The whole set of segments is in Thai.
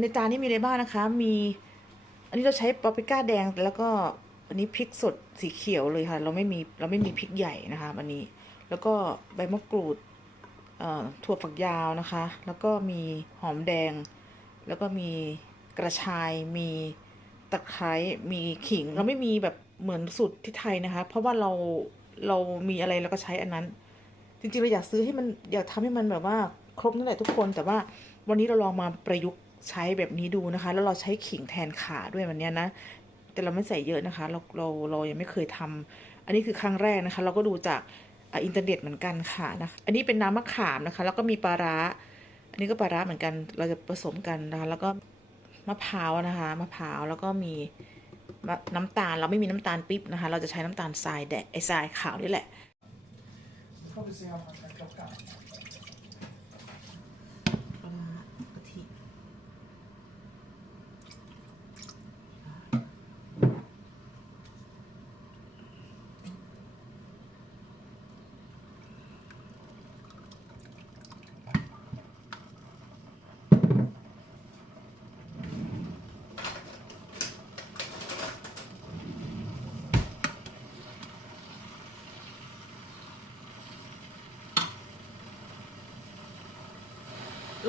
ในจานนี้มีอะไรบ้างนะคะ มี อันนี้เราใช้ปาปริก้าแดงแล้วก็อันนี้พริกสดสีเขียวเลยค่ะ เราไม่มีเราไม่มีพริกใหญ่นะคะวันนี้ แล้วก็ใบมะกรูดถั่วฝักยาวนะคะ แล้วก็มีหอมแดง แล้วก็มีกระชาย มีตะไคร้ มีขิง เราไม่มีแบบเหมือนสูตรที่ไทยนะคะ เพราะว่าเราเรามีอะไรเราก็ใช้อันนั้น จริงๆเราอยากซื้อให้มันอยากทำให้มันแบบว่าครบนั่นแหละทุกคน แต่ว่าวันนี้เราลองมาประยุกต์ ใช้แบบนี้ดูนะคะ แล้วเราใช้ขิงแทนขาด้วยวันนี้นะ แต่เราไม่ใส่เยอะนะคะ เราเราเรายังไม่เคยทำอันนี้คือครั้งแรกนะคะ เราก็ดูจากอินเทอร์เน็ตเหมือนกันค่ะนะอันนี้เป็นน้ำมะขามนะคะ แล้วก็มีปลาร้า อันนี้ก็ปลาร้าเหมือนกัน เราจะผสมกันนะคะ แล้วก็มะพร้าวนะคะมะพร้าวแล้วก็มีน้ำตาลเราไม่มีน้ำตาลปิ๊บนะคะ เราจะใช้น้ำตาลทรายแดงไอทรายขาวนี่แหละ får vi se om han kan klocka. ปลาร้ากะทิ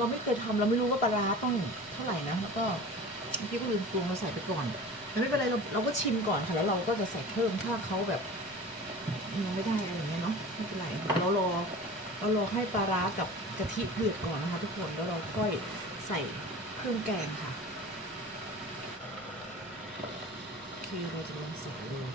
เราไม่เคยทำเราไม่รู้ว่าปลาร้าต้องเท่าไหร่นะแล้วก็เมื่อกี้ก็ลืมตวงมาใส่ไปก่อนแต่ไม่เป็นไรเราเราก็ชิมก่อนค่ะแล้วเราก็จะใส่เพิ่มถ้าเขาแบบยังไม่ได้อะไรอย่างเงี้ยเนาะไม่เป็นไรเรารอเรารอให้ปลาร้ากับกะทิเดือดก่อนนะคะ ทุกคนแล้วเราค่อยใส่เครื่องแกงค่ะโอเคเราจะลองใส่เลย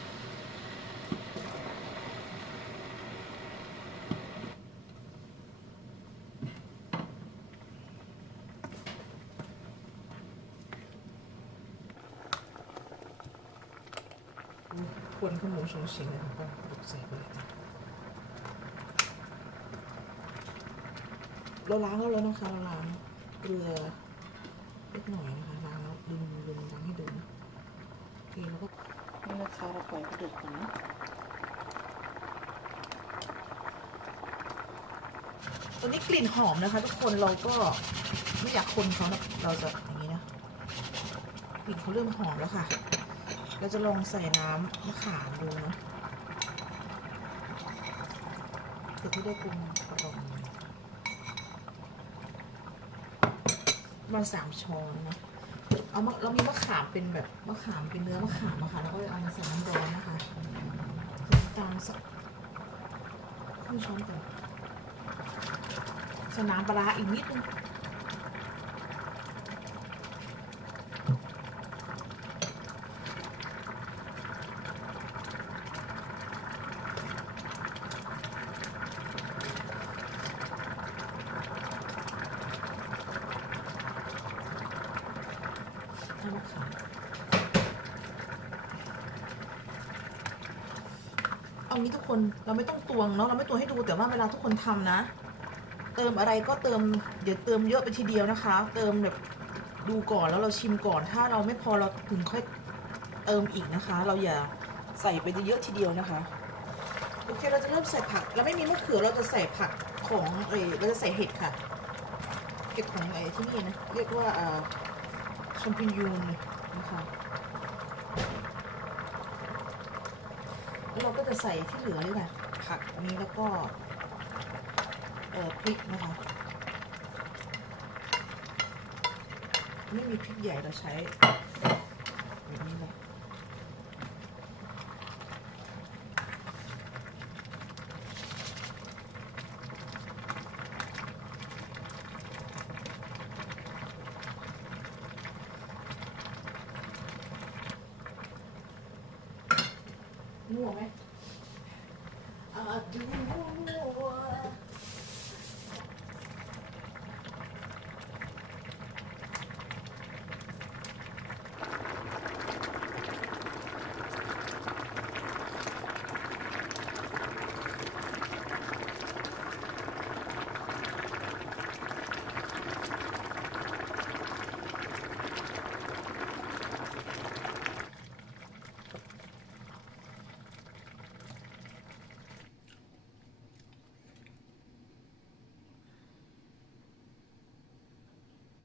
ควรขมูชงชิงเลยค่ะก็ตกใส่ไปเลยเราล้างแล้วแล้วนะคะเราล้างเกลือเล็กหน่อยนะคะล้างแล้วลืมลืมล้างให้ดูนะโอเคแล้วก็นี่นะคะเราปล่อยกระดือดก่อนนะตัวนี้กลิ่นหอมนะคะ ทุกคนเราก็ไม่อยากคนเขานะเราจะอย่างนี้นะกลิ่นเขาเริ่มหอมแล้วค่ะ เราจะลองใส่น้ำมะขามดูเนาะคือที่ได้ปรุงประกอบมาสามช้อนนะเอามาเรามีมะขามเป็นแบบมะขามเป็นเนื้อมะขามอะค่ะแล้วก็เอามาใส่น้ำร้อนนะคะตาลสักครึ่งช้อนก่อนใส่น้ำปลาอีกนิดนึง น้ำมะขามเอางี้ทุกคนเราไม่ต้องตวงเนาะเราไม่ตวงให้ดูแต่ว่าเวลาทุกคนทำนะ เติมอะไรก็เติมเดี๋ยวเติมเยอะไปทีเดียวนะคะ เติมแบบดูก่อนแล้วเราชิมก่อน ถ้าเราไม่พอเราถึงค่อยเติมอีกนะคะ เราอย่าใส่ไปเยอะทีเดียวนะคะโอเคเราจะเริ่มใส่ผักเราไม่มีมะเขือเราจะใส่ผักของเอยเราจะใส่เห็ดค่ะเห็ดของไอ้ที่นี่นะเรียกว่าอ่า แชมปิญยูนนะคะแล้วเราก็จะใส่ที่เหลือนี่แหละผักนนี้แล้วก็เอ่อพริกนะคะไม่มีพริกใหญ่เราใช้แบบนี้เลย มั่วไหมอ่าดูมั่วมั่ว